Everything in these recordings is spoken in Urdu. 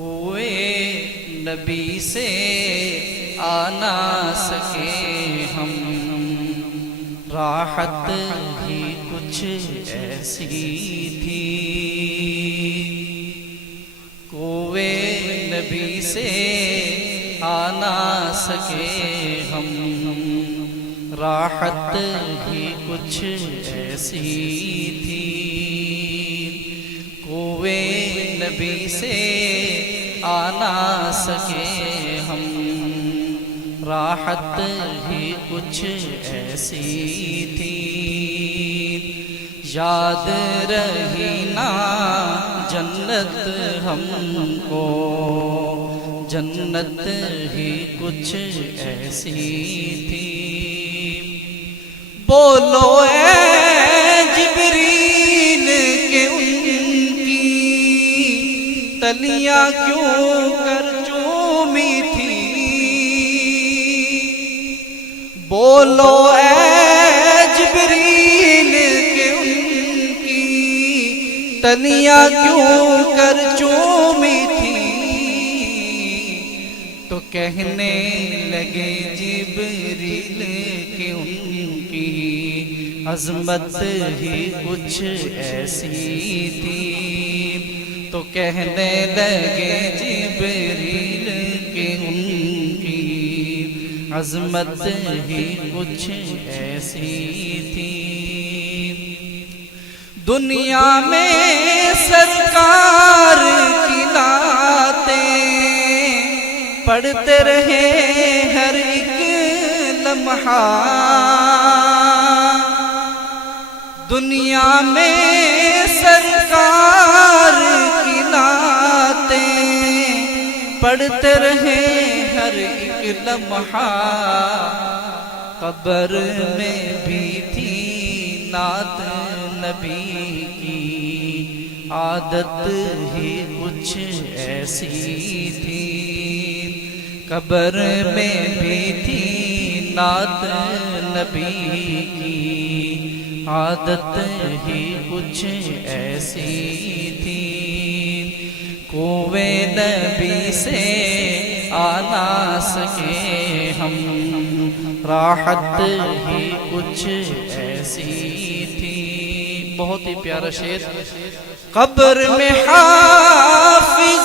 کوئے نبی سے آ نہ سکے ہم، راحت ہی کچھ ایسی تھی۔ کوئے نبی سے آ نہ سکے ہم، راحت ہی کچھ ایسی تھی۔ کوئے نبی سے آ نہ سکے ہم، راحت ہی کچھ ایسی تھی۔ یاد رہی نا جنت ہم کو، جنت ہی کچھ ایسی تھی۔ بولو اے جبریل کہ ان کی تلیاں کیوں کر چومی تھی۔ بولو اے جبریل کہ ان کی تلیاں کیوں کر چومی تھی۔ تو کہنے لگے جبریل کہ ان کی عظمت ہی کچھ ایسی تھی۔ تو کہنے لگے جبریل کہ ان کی عظمت ہی کچھ ایسی تھی۔ دنیا میں سرکار کی نعتیں پڑھتے رہے ہر ایک لمحہ، دنیا میں سرکار کی نعتیں پڑھتے رہے ہر ایک لمحہ۔ قبر میں بھی تھی نعت نبی کی، عادت ہی کچھ ایسی تھی۔ قبر میں بھی تھی نعت نبی کی، عادت ہی کچھ ایسی تھی۔ کوئے نبی سے آ نہ سکے ہم، راحت ہی کچھ ایسی تھی۔ بہت ہی پیارا شعر۔ قبر میں حافظ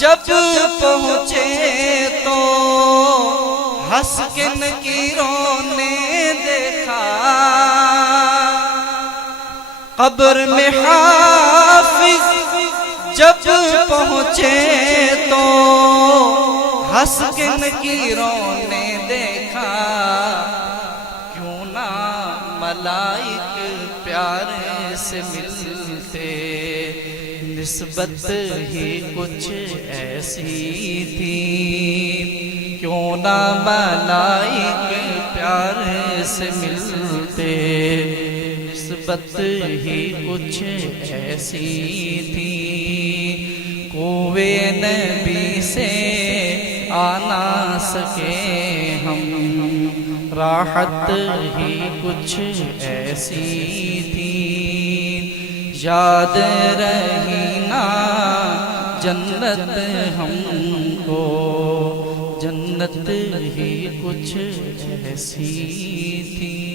جب پہنچے تو ہنس کے نکیروں نے دیکھا۔ قبر میں حافظ جب پہنچے تو ہنس کے نکیروں نے دیکھا۔ کیوں نہ ملائک پیارے سے ملتے، نسبت ہی کچھ ایسی تھی۔ کیوں نہ ملائک پیارے سے ملتے، نسبت ہی کچھ ایسی تھی۔ کوئے نبی سے آ نہ سکے ہم، راحت ہی کچھ ایسی تھی۔ یاد رہی نا جنت ہم کو، جنت ہی کچھ ایسی تھی۔